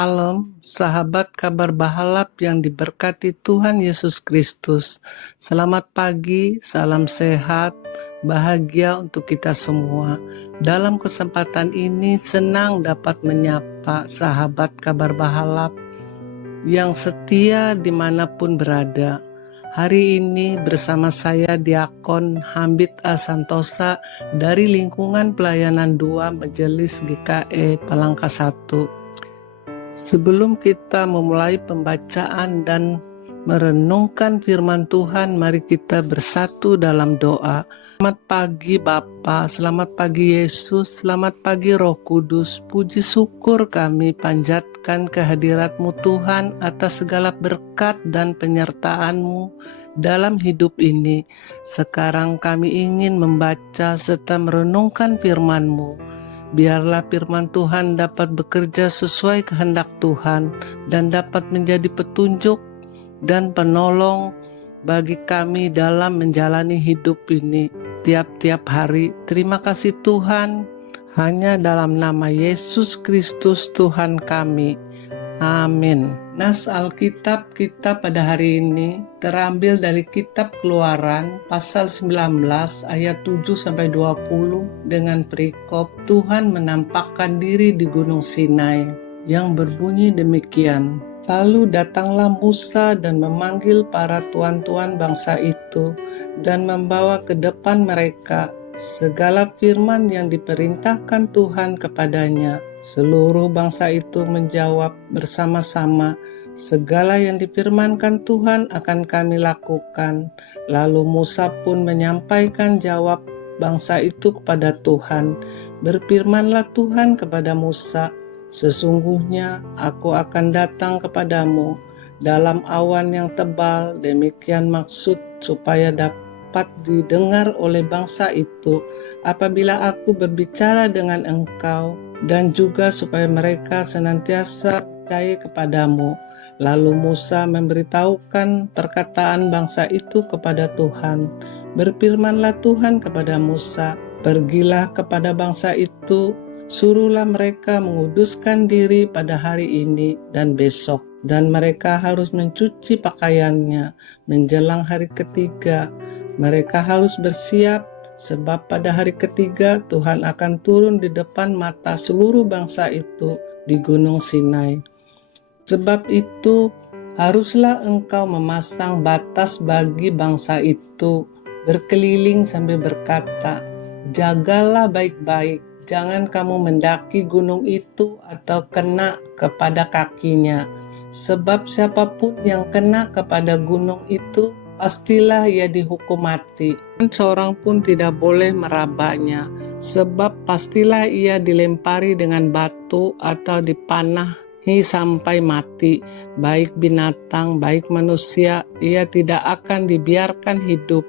Salam, sahabat kabar bahalap yang diberkati Tuhan Yesus Kristus. Selamat pagi, salam sehat, bahagia untuk kita semua. Dalam kesempatan ini senang dapat menyapa sahabat kabar bahalap yang setia dimanapun berada. Hari ini bersama saya Diakon Hambit A. Santosa dari lingkungan pelayanan 2 Majelis GKE Palangka 1. Sebelum kita memulai pembacaan dan merenungkan firman Tuhan, mari kita bersatu dalam doa. Selamat pagi Bapa, selamat pagi Yesus, selamat pagi Roh Kudus. Puji syukur kami panjatkan kehadirat-Mu Tuhan atas segala berkat dan penyertaan-Mu dalam hidup ini. Sekarang kami ingin membaca serta merenungkan firman-Mu. Biarlah firman Tuhan dapat bekerja sesuai kehendak Tuhan dan dapat menjadi petunjuk dan penolong bagi kami dalam menjalani hidup ini tiap-tiap hari. Terima kasih Tuhan, hanya dalam nama Yesus Kristus Tuhan kami. Amin. Nas Alkitab kita pada hari ini terambil dari kitab Keluaran pasal 19 ayat 7-20 dengan perikop Tuhan menampakkan diri di Gunung Sinai yang berbunyi demikian. Lalu datanglah Musa dan memanggil para tuan-tuan bangsa itu dan membawa ke depan mereka segala firman yang diperintahkan Tuhan kepadanya. Seluruh bangsa itu menjawab bersama-sama, segala yang difirmankan Tuhan akan kami lakukan. Lalu Musa pun menyampaikan jawab bangsa itu kepada Tuhan. Berfirmanlah Tuhan kepada Musa, sesungguhnya aku akan datang kepadamu dalam awan yang tebal, demikian maksud supaya dapat didengar oleh bangsa itu apabila aku berbicara dengan engkau, dan juga supaya mereka senantiasa percaya kepadamu. Lalu Musa memberitahukan perkataan bangsa itu kepada Tuhan. Berfirmanlah Tuhan kepada Musa, pergilah kepada bangsa itu, suruhlah mereka menguduskan diri pada hari ini dan besok, dan mereka harus mencuci pakaiannya menjelang hari ketiga. Mereka harus bersiap, sebab pada hari ketiga Tuhan akan turun di depan mata seluruh bangsa itu di Gunung Sinai. Sebab itu haruslah engkau memasang batas bagi bangsa itu berkeliling sambil berkata, jagalah baik-baik, jangan kamu mendaki gunung itu atau kena kepada kakinya. Sebab siapapun yang kena kepada gunung itu, pastilah ia dihukum mati. Seorang pun tidak boleh merabanya, sebab pastilah ia dilempari dengan batu atau dipanahi sampai mati. Baik binatang, baik manusia, ia tidak akan dibiarkan hidup.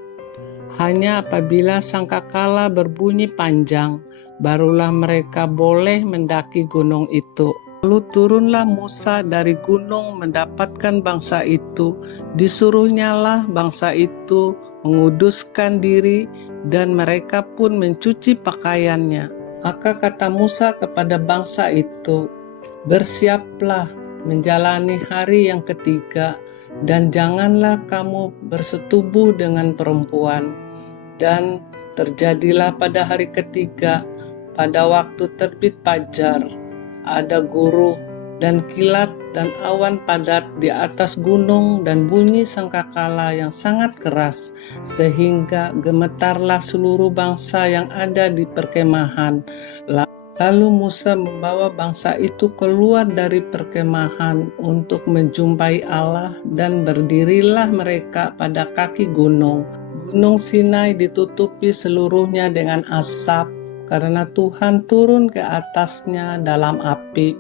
Hanya apabila sangkakala berbunyi panjang, barulah mereka boleh mendaki gunung itu. Lalu turunlah Musa dari gunung mendapatkan bangsa itu. Disuruhnyalah bangsa itu menguduskan diri, dan mereka pun mencuci pakaiannya. Maka kata Musa kepada bangsa itu, bersiaplah menjalani hari yang ketiga, dan janganlah kamu bersetubuh dengan perempuan. Dan terjadilah pada hari ketiga, pada waktu terbit fajar, ada guruh dan kilat dan awan padat di atas gunung dan bunyi sangkakala yang sangat keras, sehingga gemetarlah seluruh bangsa yang ada di perkemahan. Lalu Musa membawa bangsa itu keluar dari perkemahan untuk menjumpai Allah, dan berdirilah mereka pada kaki gunung. Gunung Sinai ditutupi seluruhnya dengan asap, karena Tuhan turun ke atasnya dalam api.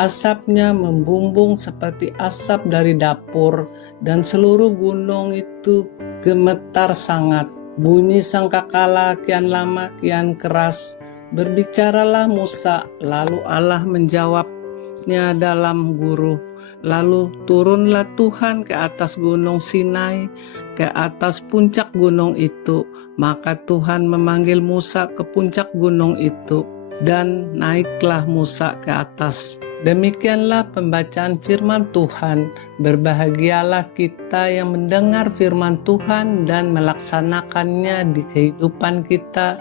Asapnya membumbung seperti asap dari dapur, dan seluruh gunung itu gemetar sangat. Bunyi sangkakala kian lama kian keras. Berbicaralah Musa, lalu Allah menjawabnya dalam guruh. Lalu turunlah Tuhan ke atas gunung Sinai, ke atas puncak gunung itu. Maka Tuhan memanggil Musa ke puncak gunung itu, dan naiklah Musa ke atas Demikianlah pembacaan firman Tuhan. Berbahagialah kita yang mendengar firman Tuhan dan melaksanakannya di kehidupan kita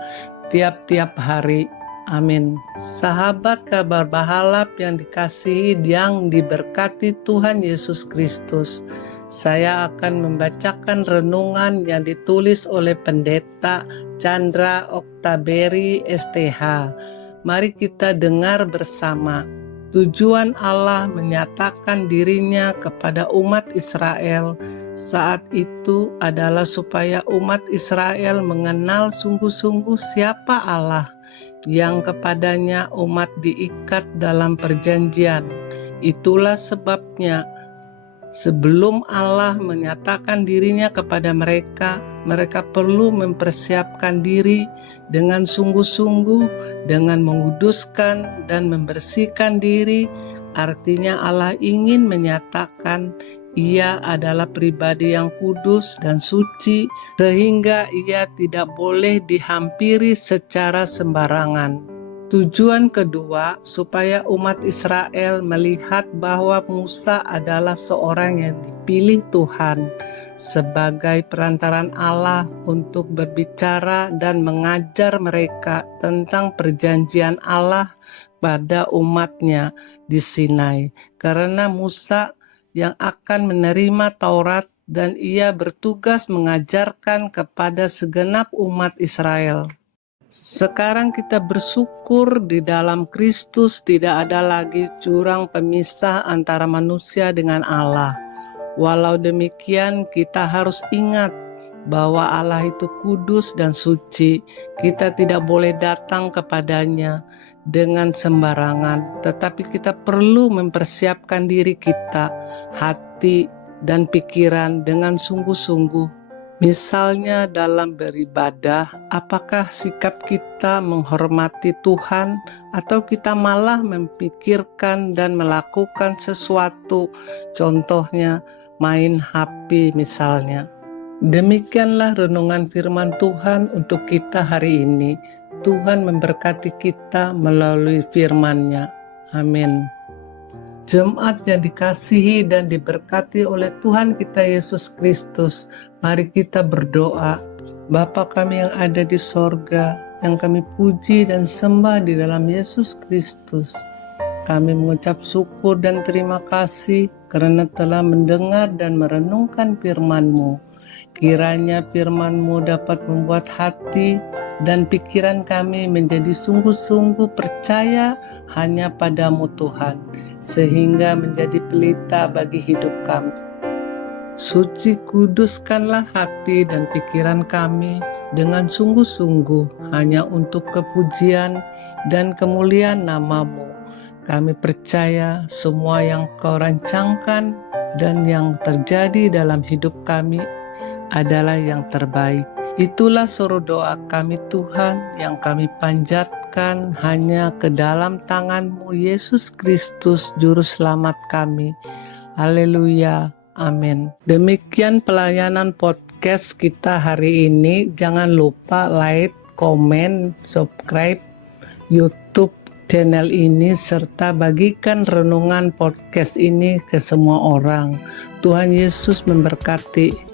tiap-tiap hari. Amin. Sahabat kabar bahalap yang dikasihi, yang diberkati Tuhan Yesus Kristus, saya akan membacakan renungan yang ditulis oleh Pendeta Chandra Oktaberi STH. Mari kita dengar bersama. Tujuan Allah menyatakan dirinya kepada umat Israel saat itu adalah supaya umat Israel mengenal sungguh-sungguh siapa Allah, yang kepadanya umat diikat dalam perjanjian. Itulah sebabnya sebelum Allah menyatakan dirinya kepada mereka, mereka perlu mempersiapkan diri dengan sungguh-sungguh, dengan menguduskan dan membersihkan diri. Artinya Allah ingin menyatakan Ia adalah pribadi yang kudus dan suci, sehingga Ia tidak boleh dihampiri secara sembarangan. Tujuan kedua, supaya umat Israel melihat bahwa Musa adalah seorang yang dipilih Tuhan sebagai perantaran Allah untuk berbicara dan mengajar mereka tentang perjanjian Allah pada umatnya di Sinai. Karena Musa yang akan menerima Taurat dan ia bertugas mengajarkan kepada segenap umat Israel. Sekarang kita bersyukur di dalam Kristus tidak ada lagi jurang pemisah antara manusia dengan Allah. Walau demikian, kita harus ingat bahwa Allah itu kudus dan suci. Kita tidak boleh datang kepadanya dengan sembarangan, tetapi kita perlu mempersiapkan diri kita, hati dan pikiran dengan sungguh-sungguh. Misalnya dalam beribadah, apakah sikap kita menghormati Tuhan atau kita malah memikirkan dan melakukan sesuatu, contohnya main HP misalnya. Demikianlah renungan firman Tuhan untuk kita hari ini. Tuhan memberkati kita melalui firman-Nya. Amin. Jemaat yang dikasihi dan diberkati oleh Tuhan kita Yesus Kristus, mari kita berdoa. Bapa kami yang ada di sorga, yang kami puji dan sembah di dalam Yesus Kristus, kami mengucap syukur dan terima kasih karena telah mendengar dan merenungkan firman-Mu. Kiranya firman-Mu dapat membuat hati dan pikiran kami menjadi sungguh-sungguh percaya hanya padamu Tuhan, sehingga menjadi pelita bagi hidup kami. Suci kuduskanlah hati dan pikiran kami dengan sungguh-sungguh hanya untuk kepujian dan kemuliaan nama-Mu. Kami percaya semua yang Kau rancangkan dan yang terjadi dalam hidup kami adalah yang terbaik. Itulah suruh doa kami Tuhan, yang kami panjatkan hanya ke dalam tangan-Mu Yesus Kristus Juru Selamat kami. Haleluya, amin. Demikian pelayanan podcast kita hari ini. Jangan lupa like, komen, subscribe YouTube channel ini, serta bagikan renungan podcast ini ke semua orang. Tuhan Yesus memberkati.